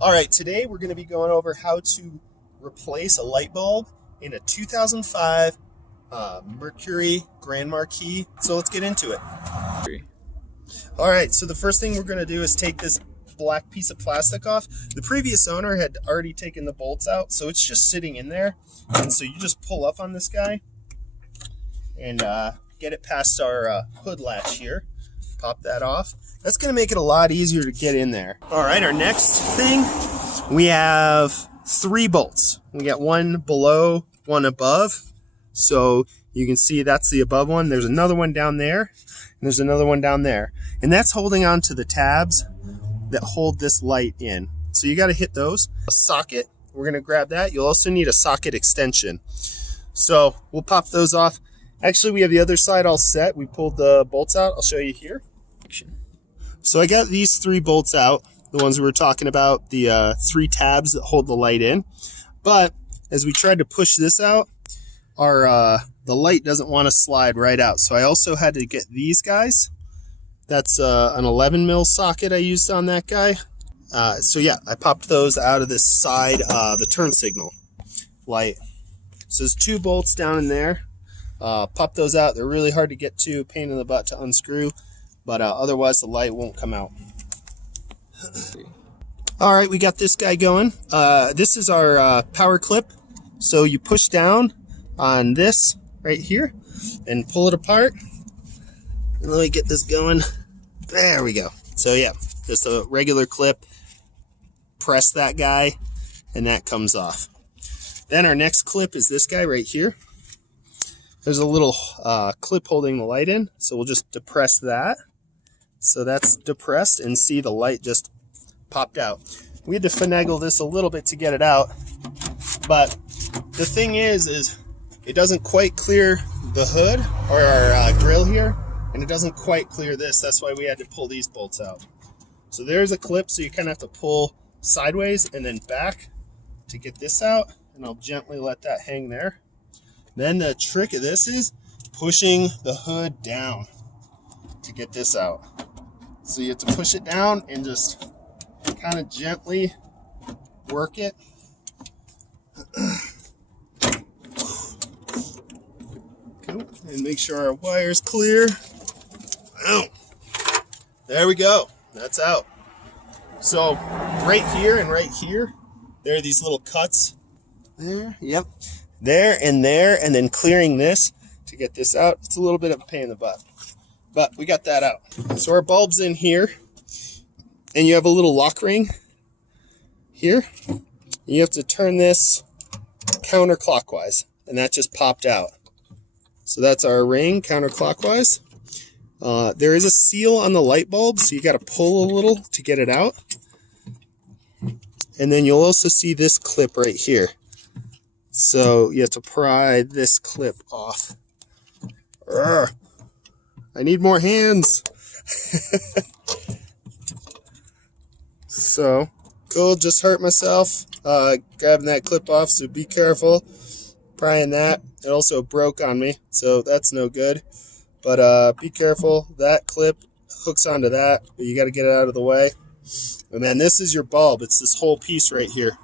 Alright, today we're going to be going over how to replace a light bulb in a 2005 Mercury Grand Marquis. So let's get into it. Alright, so the first thing we're going to do is take this black piece of plastic off. The previous owner had already taken the bolts out, so it's just sitting in there. And so you just pull up on this guy and get it past our hood latch here. Pop that off. That's going to make it a lot easier to get in there. All right, our next thing, we have 3 bolts. We got one below, one above. So you can see that's the above one. There's another one down there, and there's another one down there. And that's holding on to the tabs that hold this light in. So you got to hit those. A socket, we're going to grab that. You'll also need a socket extension. So we'll pop those off. Actually, we have the other side all set. We pulled the bolts out. I'll show you here. So I got these 3 bolts out, the ones we were talking about, the 3 tabs that hold the light in. But as we tried to push this out, the light doesn't want to slide right out. So I also had to get these guys. That's an 11 mil socket I used on that guy. So yeah, I popped those out of this side, the turn signal light. So there's 2 bolts down in there. Pop those out. They're really hard to get to, pain in the butt to unscrew. But otherwise the light won't come out. All right, we got this guy going. This is our power clip. So you push down on this right here and pull it apart. And let me get this going. There we go. So yeah, just a regular clip. Press that guy and that comes off. Then our next clip is this guy right here. There's a little clip holding the light in. So we'll just depress that. So that's depressed, and see the light just popped out. We had to finagle this a little bit to get it out, but the thing is it doesn't quite clear the hood or our grill here, and it doesn't quite clear this. That's why we had to pull these bolts out. So there's a clip, so you kind of have to pull sideways and then back to get this out, and I'll gently let that hang there. Then the trick of this is pushing the hood down to get this out. So you have to push it down and just kind of gently work it. Cool. And make sure our wire's clear. Oh, there we go. That's out. So right here and right here, there are these little cuts. There, yep. There, and then clearing this to get this out. It's a little bit of a pain in the butt. But we got that out. So our bulb's in here, and you have a little lock ring here. You have to turn this counterclockwise, and that just popped out. So that's our ring counterclockwise. There is a seal on the light bulb, so you got to pull a little to get it out. And then you'll also see this clip right here. So you have to pry this clip off. Urgh. I need more hands. So, cool, just hurt myself grabbing that clip off, so be careful prying that. It also broke on me, so that's no good. But be careful, that clip hooks onto that, but you got to get it out of the way. And then this is your bulb. It's this whole piece right here.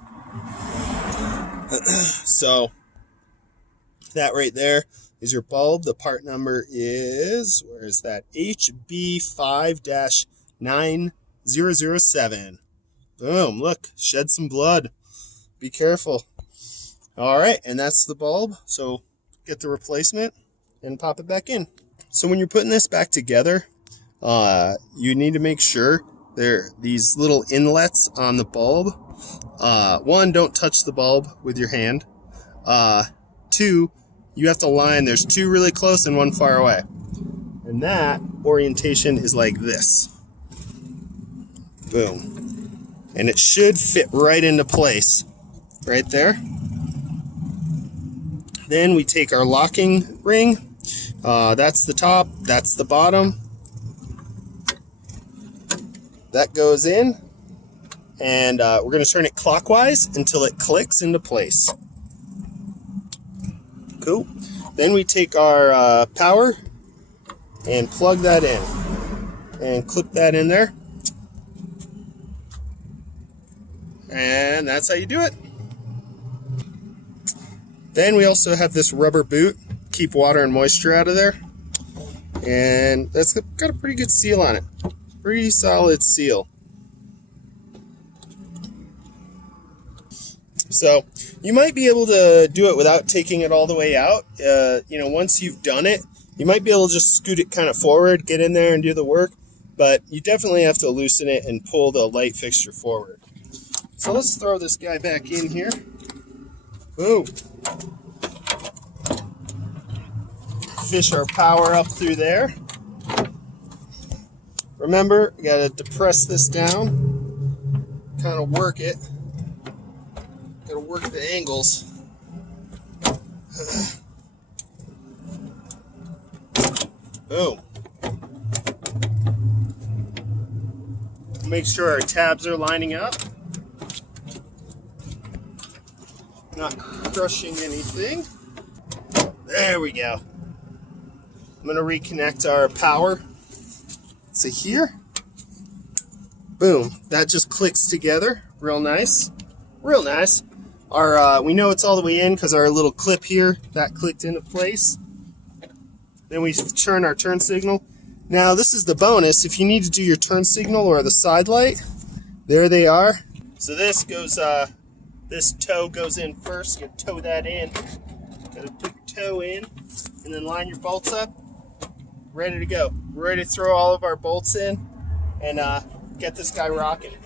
So, that right there is your bulb. The part number is, where is that? HB5-9007. Boom, look, shed some blood. Be careful. All right, and that's the bulb. So get the replacement and pop it back in. So when you're putting this back together, you need to make sure these little inlets on the bulb. 1, don't touch the bulb with your hand. 2, you have to line, there's 2 really close and 1 far away. And that orientation is like this. Boom. And it should fit right into place. Right there. Then we take our locking ring. That's the top, that's the bottom. That goes in. And we're going to turn it clockwise until it clicks into place. Cool. Then we take our power and plug that in and clip that in there. And that's how you do it. Then we also have this rubber boot, keep water and moisture out of there. And that's got a pretty good seal on it. Pretty solid seal. So you might be able to do it without taking it all the way out. Once you've done it, you might be able to just scoot it kind of forward, get in there and do the work. But you definitely have to loosen it and pull the light fixture forward. So let's throw this guy back in here. Boom. Fish our power up through there. Remember, you gotta depress this down, kind of work it. Gotta work the angles. Boom. Make sure our tabs are lining up. Not crushing anything. There we go. I'm going to reconnect our power. So here. Boom. That just clicks together. Real nice. Real nice. We know it's all the way in because our little clip here, that clicked into place. Then we turn our turn signal. Now this is the bonus. If you need to do your turn signal or the side light, there they are. So this goes, this toe goes in first. You toe that in. Gotta put your toe in, and then line your bolts up. Ready to go. We're ready to throw all of our bolts in and get this guy rocking.